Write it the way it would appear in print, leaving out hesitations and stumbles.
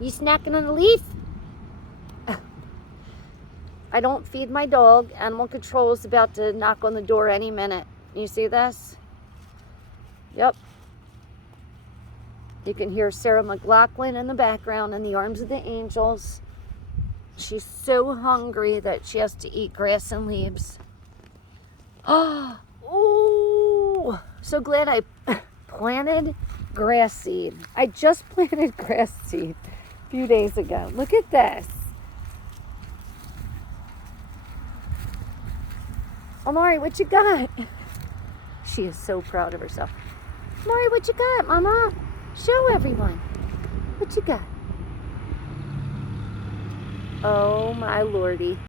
You snacking on a leaf? I don't feed my dog. Animal control is about to knock on the door any minute. You see this? Yep. You can hear Sarah McLachlan in the background in the Arms of the Angels. She's so hungry that she has to eat grass and leaves. Oh, so glad I planted grass seed. I just planted grass seed a few days ago. Look at this. Amari, what you got? She is so proud of herself. Amari, what you got, Mama? Show everyone. What you got? Oh, my lordy.